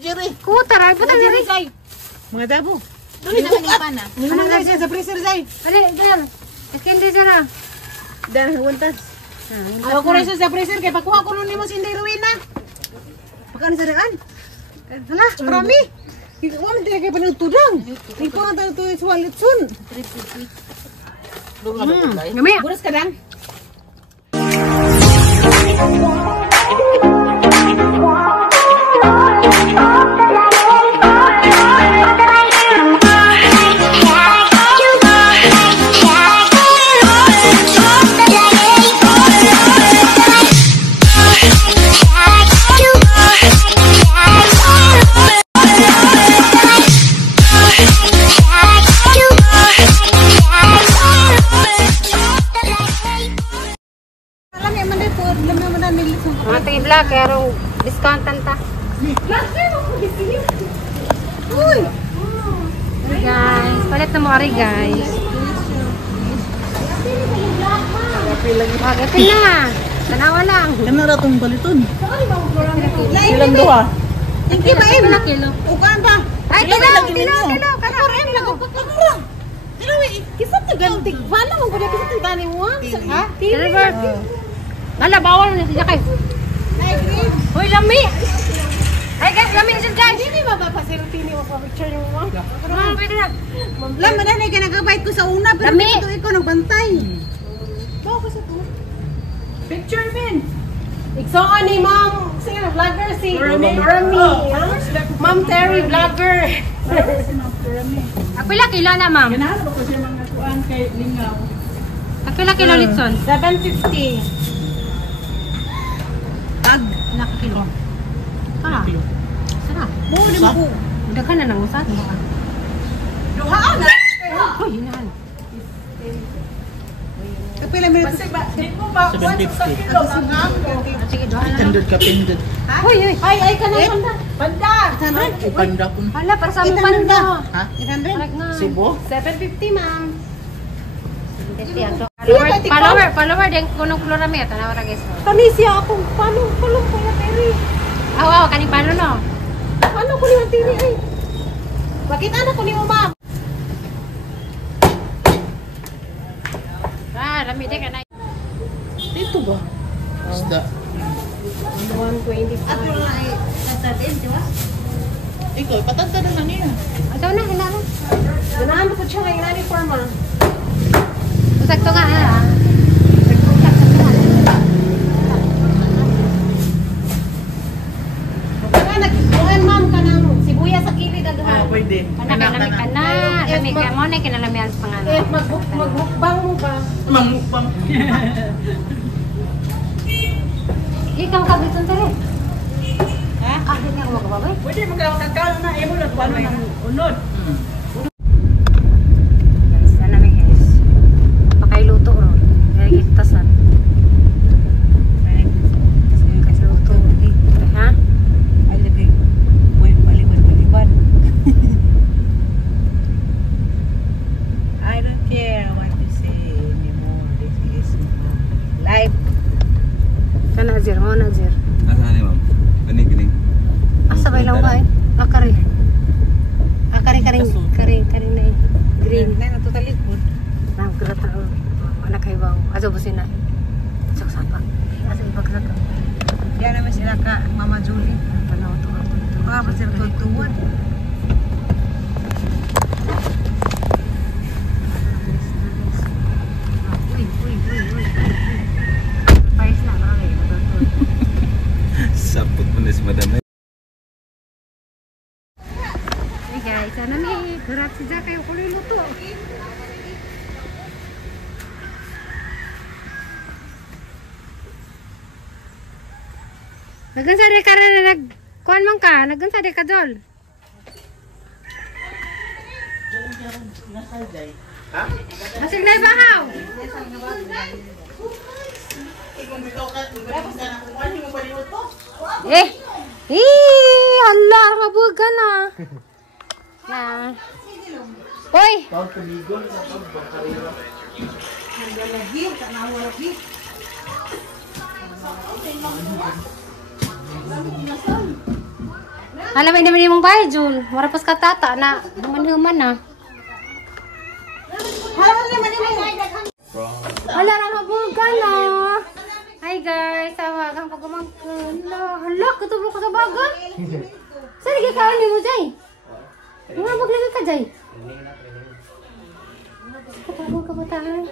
Jerry. Kutar, ay putar Jerry. Mga dabo. Dali na kanipan na. Ano na sa freezer Zay? Ali, dyan. Iskin di dyan. Dan huntas. Ako ko rin sa freezer kay pakuha ko nun nimo si Inday Rowena. Pakaan sa daan. Hala, marami. Ikaw man talaga pa ng tudang. Ikaw ang tayo sa wallet sun. Gamay. Buras ka lang. Vlog, kaya discount tanta. Uy! Guys, palit na mo ari guys. Ito na. Tanawa lang. Ano na itong baliton? Ilang duha? Hindi ba eh? Kilo. Ukaan ba? Ay, kilo. Karorin lang ako. Karorin. Kisap na gantig. Wala mong kuya kisap na ganing mo. Ha? Silver. Wala, bawal na siya kayo. Hoy, lami! Ay, guys, lami siya, guys! Hindi ba papasilpini mo pa picture yung mo? Pwede na. Lam, madanay ka nagabait ko sa una, pero Lami! ito ikaw nagbantay. Bawa ko sa to. Picture, men! Iksoon ni Ma'am, sige na, vlogger si Rami. Ma'am Terry, vlogger. Pila kilo na, ma'am? Ganahan ko siya mga kuan kay Lingaw. Pila kilo, Litson? 750. Tag. Nakakilo. Ah, sarap. Mo, di mo ko. Daghan na ng usat. Duhaan na. Uy, hinahan. Kapila mo ito. Di mo ba? 750. Sige, doon na lang. Ka pindot. Uy, Ay, ka na panda. Panda. 800. Panda ko. hala, para sa mo panda. Ha? 800. Correct na. Sibo? 750, ma'am. Follower din kunong Florame, tanaw ra guys. Tanisya ako. Paano ko ya Terry? Aw, kani paano no? Paano ko ni Terry ay? Bakit anak ko ni mo, ma'am? Lami din ka na. Dito ba? Isda. 120. At wala ay tatatin, di ba? Ikaw, patanda na lang niya. Ato na, hinahan. Ganahan ko siya ngayon ni forma. Sakto nga ha. Kana nagkuhan, ma'am, kanang sibuyas sa kilid aghan. Pwede. Lami ka na. Lami ka mo na kinalamihan sa pangalan. Magbukbang mo ba? Mamukbang. Ikaw ka bitun tare. Ha? Ah, di ka magababay. Pwede magkakakala na imo na paano ng unod. Guys, na namin guys. Pakailuto ro. Dari tasan. Kasi luto. Ha? Ay, labi. Baliban. I don't care what you say anymore. This is life. Kana Nazir, mo Nazir. Asa ni ma'am? Kani. Asa ba lang ba eh? Kari. Kari na eh. Green. Na totally good. Nang grata anak kay bang. Azo busin na. Saksapak. Asa ibag na to. Yan naman sila ka, Mama Julie. Tanaw to. Mga ba sila tutuwan? Uy. Pais na lang eh. Sapot mo na si madam. Hey guys, sana may gerak si Zaka yung kuloy luto. Naggansa rin ka rin na kuhan man ka. Naggansa rin ka dol. Masig na ibahaw. Hala, kabuag ka na. Hoy! Alam ini naman yung bayad, Jul. Wala pas katata na human-human na. Hala, nakabugan na. Hi guys, tawagan ko gumagkan. Hala, katubo ko sa baga. Saan nagkakaroon ni mo, Jay? Mga maglagay ka, Jay. Kapagong kabataan.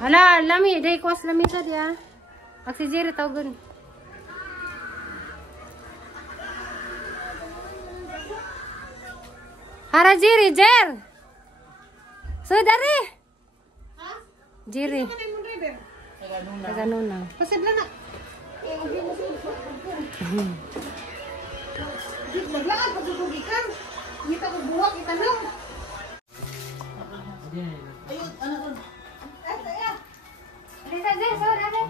Hala, lami. Day ko as lami sa diya. Pag si Jerry tawagan. Hara Jerry, Jer. Saudari. Ha? Jerry. Taganuna. Pasad lang na. Naglaan, pagsusugikan. Kita ko buwak, kita lang. Ayun, ano ko? Alisa, Jer, saudari.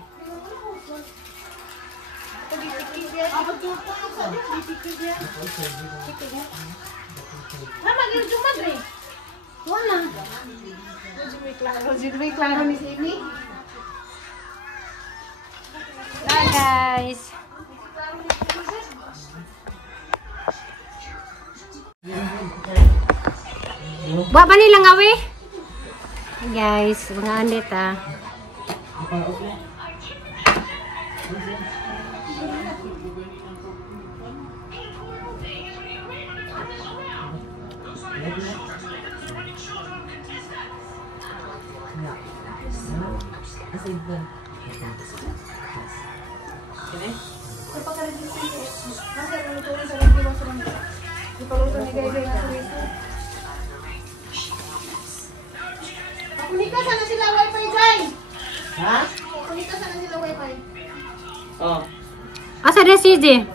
Mama, yung jumadre. Wala. May klaro ni Simi. Hi guys. Buat ba nilang awi? Guys, mga andit ah. Kunika sana sila wifi dyan. Ha? Kunika sana sila wifi. Oh. Asa dia si J?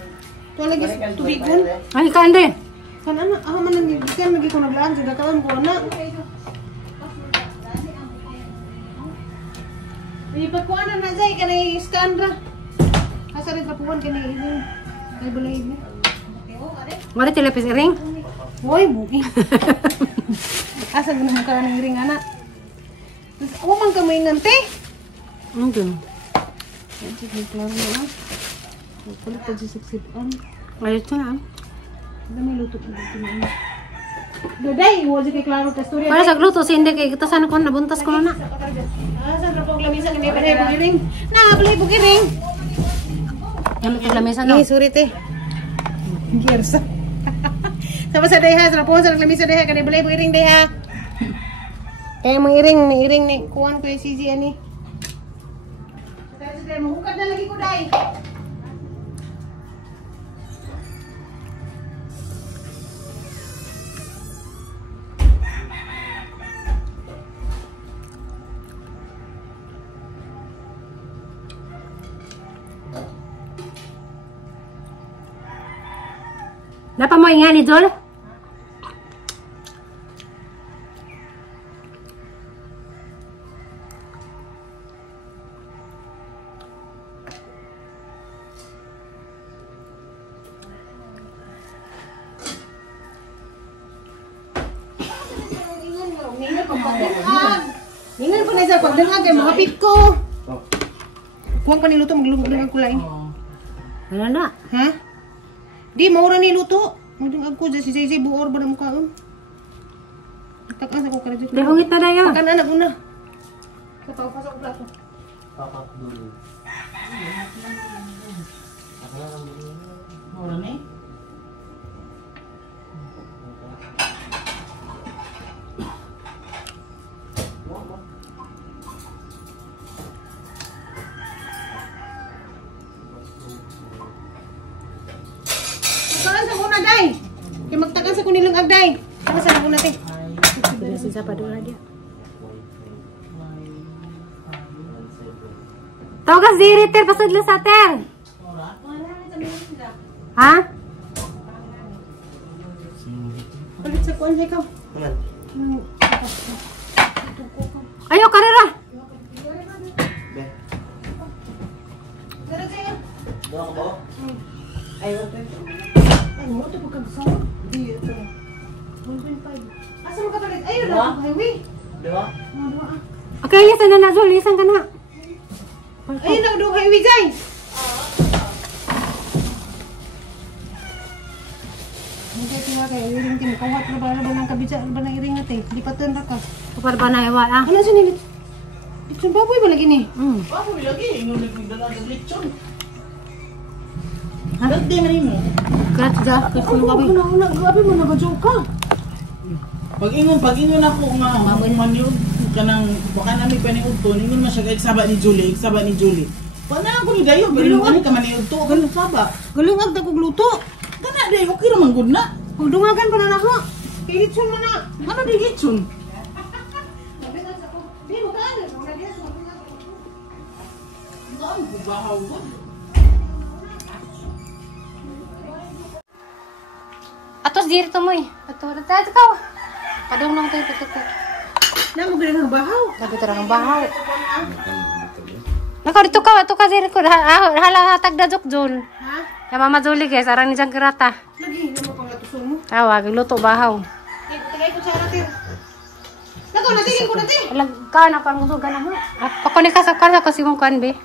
Ito lagi tubigon. Ay ka ande. Kan anak, ako man nang lagi ko naglaan sa katawan ko na. Ini pagkuanan na dyan, kanay skandra. Asa rin trapuan kanay ibon. Ay balay ibon. Mari telepis ring. Hoy, buki. Asa ganun ka ng ring anak. Terus, man ka may ngante. Enggak. Jadi klaro na. Kulit pa di suksipan. Ayo cina. Dami luto na. Daday, wala kay klaro ta storya. Para sa gluto si hindi kay kita sana ko nabuntas ko na. Asa ra pog lamisa ni balay bugiring. Na balay bugiring. Yang kita lamesa no. Sorry te. Gersa. Sama sa deha sa po sa lamisa deha kanay balay bugiring deha. Kaya mangiring ni kuan ko si Gigi ani. Sa mahukad na lagi ko dai. Napa mo ingani Jol? Ingat pa na sa pagdangag kay mahapit ko. Kuwang pa niluto, maglungag ko lain. Wala na. Ha? Di, maura niluto. Maglungag ko, si Zay buor ba na mukhaon? Nagtakas ako ka na dito. Dehongit na dayo. Makan anak una. Pasok ko plato. Papak dulu. Mura ni? Saan sa muna, Day? Kaya magtakas ako nilang agday. Saan sa muna, te? Sisa pa doon dia. Tawagas diri ter pasudlo sa ter. Ha? Palit sa kuwan, ikaw. Ayo karera. Dara kayo. Bawa bawa. Ay, mo ito pagkagsawa. Di, ito. 1.5. Asa mo kapalit? Ayun na, highway. Dua. Dua. Okay, lisan na Zul, lisan ka na. Ayun na, dua highway, Jay. Hindi sila kayo, iring tin. Kawat na ba ng kabitsa ba ng iring natin? Lipatan na ka. Kapag ba na ewa ah? Ano sa nilit? Lechon baboy ba lagi ni? Baboy lagi. Ingon nagdala ng lechon. Dati man mo. Gats da. Ano ba una grabe mo nag-joke ka. Pag ingon ako nga man yun kanang baka namin paniudto ingon man siya saba ni Julie. Pana ko ni dayo pero ano ka maniudto ganun saba. Galungag ta kog luto. Kana day okay ra man gud na. Kung dungagan pa na nako. Kay lechon mo na. Ano di lechon? Di mo ka. Saan ko bahaw ko? Atos diri to moy. Ato ta ka. Kadong nang tayo tutok. Na mo gani ng bahaw. Sabi to ng bahaw. Nako dito ka diri ko. Hala tagda jokjon. Ha? Ya mama Julie guys, arang ni jang kirata. Lagi na mo pang latuson mo. Tawag luto bahaw. Tagay ko sa ratir. Nako natigin ko natin. Alag ka na pang gusto na mo. Pakunik ka sa kansa kasi mong kan be.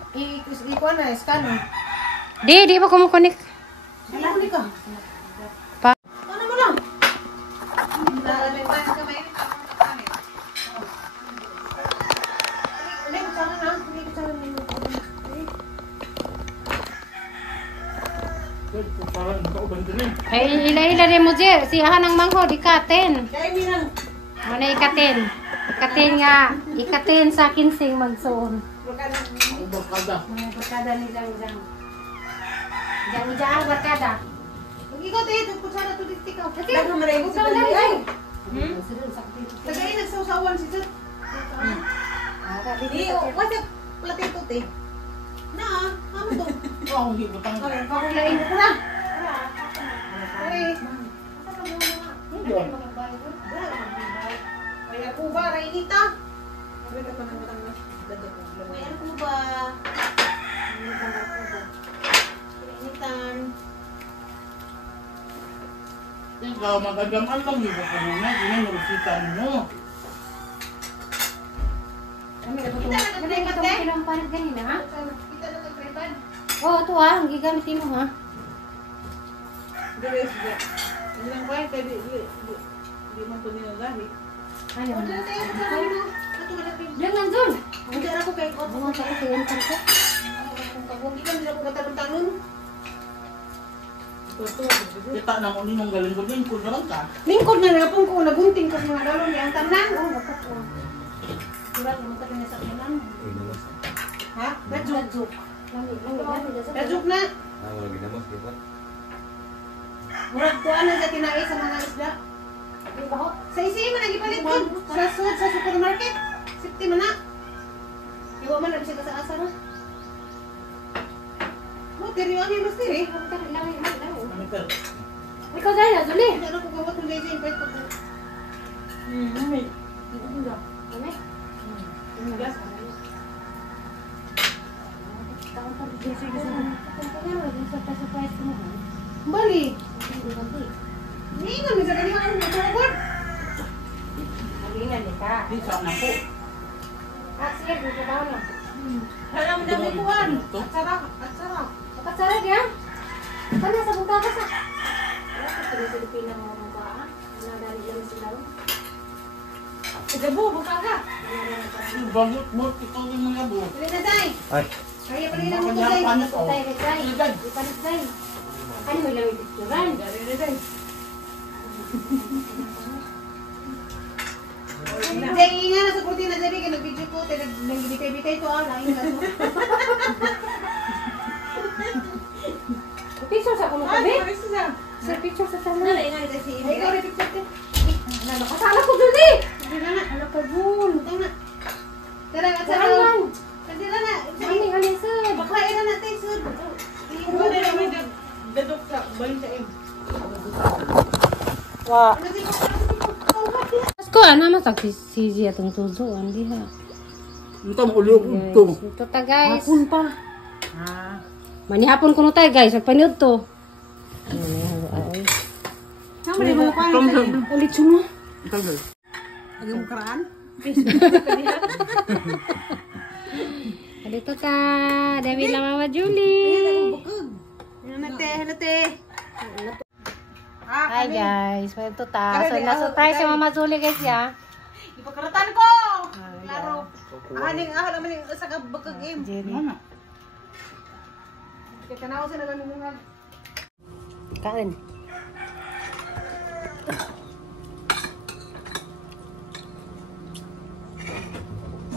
Ikuan na scan. Di ba kumukunik? Wala ni ka. Pa. Ano mo lang? Dalamin pa sa kamay. Hindi ko sana na. Hindi ko sana na. Ay ila rin mo jer. Siyahan ng mangho ikaten. Dahil minang. Mana ikaten? Ikaten sa kinsing magsuon. Bakada. Mga barkada ni Jang. Jang barkada. Pag ikaw tayo, kutsara to dito ikaw. Ati, Dagang maray ko sa ikaw dali. dali. Tagay nagsawsawan si Sir. Di, what's up? Platito te. Na, ano to? Ako hindi butang. Pakulain ko na. Pare. May ako ba, Rainita? May ako ba? Rainitan. Ikaw magagaman lang yung kanina. Yan yung resitan mo. Kita na nag-prepan te? Ilang palit ganina ha? Kita na nag-prepan? Oo, ito ha. Ang gigamitin mo ha. Dili, sige. Hindi lang kaya, di man to nilalahi. Ayun. O, dala tayo, dala mo. Ito ka natin. Diyan nandun. Hindi ako kay Kot. Bunga sa kasi yan ko. Kung hindi ka nila ko katalon-talon. Kita na mo ninong galing ko din. Kung naman ka. Lingkod na nga pong ko, nagunting ko mga galon niya ang tanan. Oh, dapat ko. Diba, naman ka sa tanan. Ha? Najuk. Najuk na. Murag ko ano sa tinai sa mga isda. Sa isi man nagipalit ko. Sa supermarket. Sipti man na. Iwa man na siya sa asa na. Mo, tiriwan yung gusto eh. Amitel. Ikaw dahil, Julie. Hindi na ko gawat ng lazy invite ko. Mami. Kami? Gas. Bali. Hindi nga, minsan ka naman ang matulog. Di saan ako. Kaya mo dami kuhan. At sarap, at sarap. Kapasarag yan? Saan nasa buka ka sa? Wala ka sa Pilipina mo mga ba? Wala dali lang sila. Gabo, buka ka. Bangot-bot. Ikaw yung mga bo. Dali na, Day. Ay, Kaya pala yun ang Mga mutuloy. panit o. Tay, tay. Ipalit tay. Ano mo lang yung picturean? Dali na, Day. Day, nga na sa kurtina, Day. Kaya nag-video ko. Nagbitay-bitay to. Lain ka to. Picture sa kuno Ay, kabe? Maris na. Sir, picture sa sana. Nalay nga, Day. Ay, ikaw rin picture te. Nakasala ko dun eh! Dali na na. Ano ka dun? Ito na. Tara, at Saan sarap. man? Dali na na. Mami, ano sir? Baklain na natin, Sud. Ano na lang may dadok ka. Baling sa im. Wa. Ano di ko? Ko ana masak si atong tuzuan diha. Ito mo uliog ito. Ito ta guys. Hapon pa. Ah. Manihapon ko no tay guys, paniud to. Sama rin mo pa. Ulit sumo. Yung karaan? Dito ta, Dami lang Mama Julie. Ano te, ano te? Ah, Hi guys, may tuta. So, na-surprise si Mama Julie guys ya. Ipakaratan ko! Klaro. Aning naman yung sa kabagag game. Ano? Kaya tanaw sa naganungan. Kain.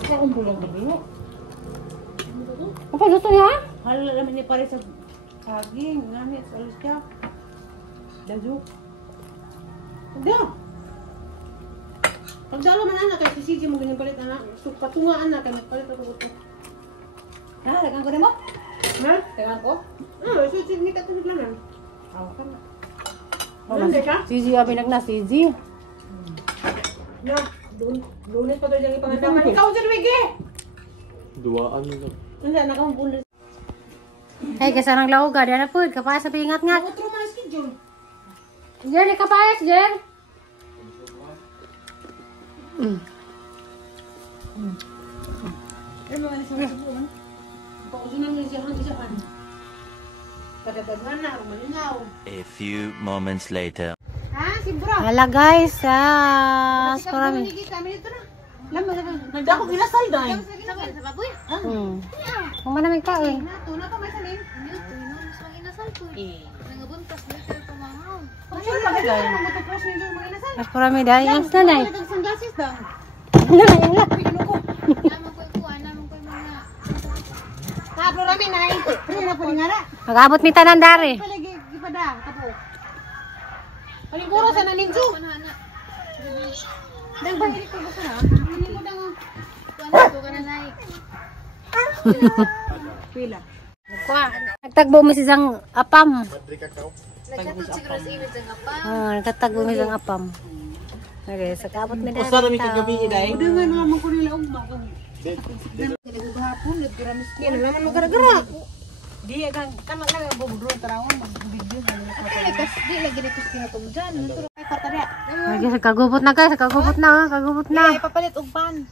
Makakumpulang ka rin. Apa luto ya? Hala naman niya pare sa saging. Ngani, sa alis siya. Daju. Ada. Pagdalo man anak, kaya si Siji mo ganyan palit anak. Patungaan na, kaya palit ako ito. Ha, lagang ko na mo? Ha? Lagang ko? Si Siji, hindi ka tunig lang. Awa ka na. Hindi ka? Siji abi nagna Siji. No, lunes pa doon yung ipangandaman. Ikaw dyan, Wige! Duaan lang. Hindi, nakamupunan. Hey guys, anong lauga? Diyan na food. Kapayas sa pingat nga. Utro man ang schedule. Jer, ni kapayas, Jer. Ano nga sa subuan? Pausunan mo siya hanggang sa kan. Kadagdagan na, malinaw. A few moments later. Ha, si bro. Hala guys, yes. Parami. Kami dito na. Lamang. Nagdako kinasal dahil. Sa baboy. Kung man namin kain. Tuna pa may salin. Sure ba dahil? Magtupros ninyo mga inasal. Mas parami dahil. Ang sanay. Sunglasis daw. Kablo rami na ito. Pero na po nga na. Mag-abot mi tanan dari. Palagi ipada kapo. Paliguro sa naninjo. Dang ba hindi ko gusto na? Hindi ko dang ko ka na naik. Pila. Nagtagbo mi sisang apam. Nagtagbo mi sisang apam. Okay, sa kabot mi dari. Usara mi kagabi dahil. Udah nga naman ko nila ugma ko. Gahapon, nagkiramis ko. Yan naman magara-gara. Di, kan lang ang bubudro. Tarawang mag-video. Di, lagi na ito sinatong dyan. Ay, kwarta niya. Okay, sa kagubot na guys. Kagubot na. Kagubot na. Ay, papalit ugpan.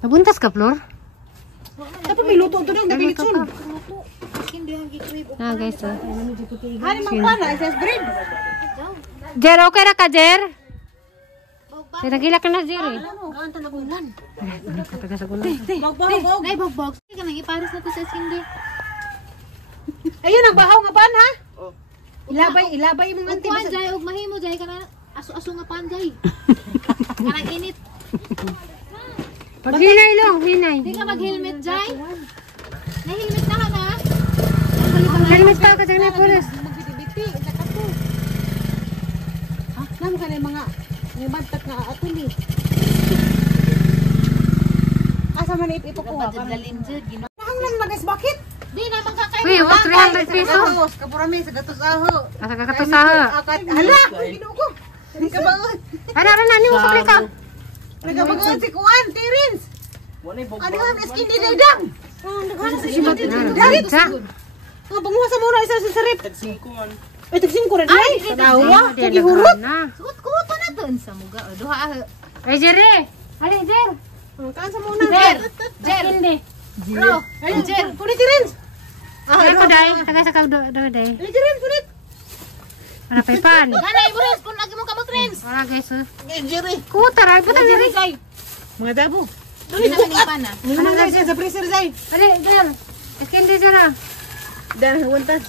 Nabuntas ka, Flor? Tapos may luto ito lang. Dapilit sun. Ah, guys. Hani, mangpana. Isas bread. Jer, okay na ka, Jer? Nagila ka na, Jer eh. Gaan ta nagulan. Kataga sa gulan. Bagbog. Ay, bagbog. Sige ka nang iparis na to sa sindi. Ayun, ang bahaw nga pan, ha? Ilabay mong anti. Kuan jay og mahimo jay kana aso-aso nga panjay. Kanang init. Pag hinay lang, hinay. Di ka mag-helmet jay. Na-helmet na ka na. Helmet ka kasi na pulis. Magbiti-biti. Isa ka to. Ha? Naman ka na yung mga may bantat nga atuli. Asa man ipakuha ka? Mahang lang na guys, bakit? Di na makakain. Uy, was 300 peso. Kapurami sa gatos aho. Asa ka katusaha. Hala! Ginoo ko! Nagkabaon! Ana, ni mo sa ka. Nagkabaon si Kuan, Terence! Ano nga, miskin di dadang! Nagkabaon si Kuan, Terence! Ang panguha sa muna, isa sa sarip! Tagsingkuan. Ay, tagsin ko rin! Ay! Tanawa! Kagihurot! Kuha pa na to sa muga. Duha. Ay, Jerry! Ali, Jer! Kaan sa muna! Jer! Hindi. Bro, Ay, Jen! Kunit, Terence! Ay, ko day. Taga sa kau day. Ay, Terence! Kunit! Ano pa ipan? kana ibures pun lagi mo kamot friends. Wala guys. Jerry! Kutar, ay puta Jerry. Mga dabo! Dili na kani pana. Ano man guys, sa freezer, Zay! Ali, Jer. Candy Jer. Dan, wantas.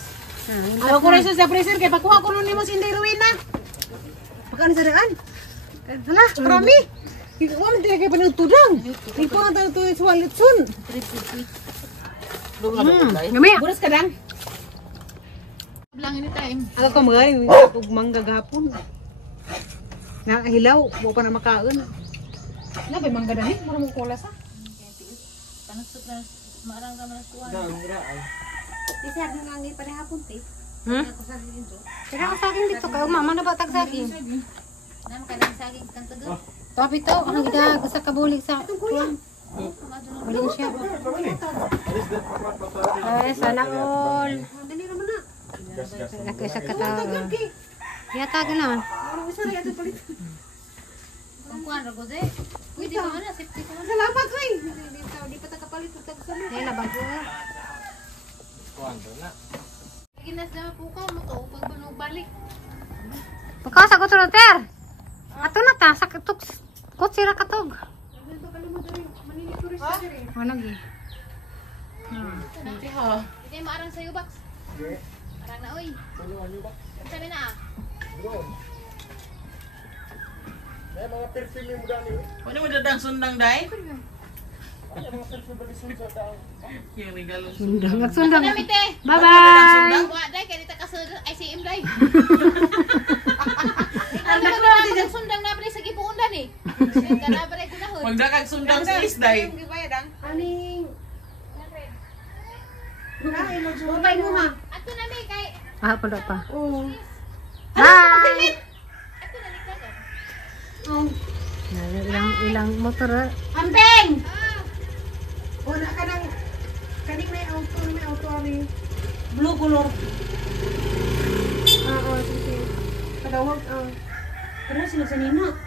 Ako ko rin sa freezer, kaya pakuha ko nun mo si Inday Rowena. Pagkaan sa daan. Hala, Romy! Ikaw man talaga kayo panagtudang. Ikaw ang tayo sa wallet sun. Gami. Buras ka lang. Lang ini time. Ako ko mga ug mangga gapon. Nakahilaw, buo pa na makaon. Na kay mangga dani, mura mo kola sa. Panusot na marang ka man kuan. Kasi ako nga ngi pa hapon te. Kaya ka sa akin dito ka. Mama na ba tag sa akin? Na makadang saging kan taga. Tapi to, ang gida sa kabulig sa kuwan. Buling siya. Ay, sana all. Dali ra man na. Laki sa kata. Yata gano'n. Ano isa ra yato palit. Ang kuan ra gode. Uy, di ka na safety ka. Salamat kay. Di pa ta kapalit ug tag sana. Ay, labag ko. Ginas na po ka mo to pag bunog balik. Pagkawas ako tulad, ter. Ato na ta, sakit kot sira katog. Ano gi? Hindi ha. Hindi maarang sa'yo, Bax. Arang na, uy. Sabi na ah. Ano mo dadang sundang, day? Yung regalo Sundang, nagsundang. Dami, te. Bye-bye. Wa, day, kaya dita ka sa ICM, day. Ano ba na sundang na pala sa gipuundan eh? Kanaba rin gunahon. Magdakag sundang sa isday. Aning... Butay mo ha. Ato na, may kay... Ah, pala pa. Oo. Bye. Ato na, nagdagan. Ilang motor. Ampeng! Wala ka nang... Kaning may auto ari. Blue color. Oo, sige. Kadawag, Pero sila sa nina.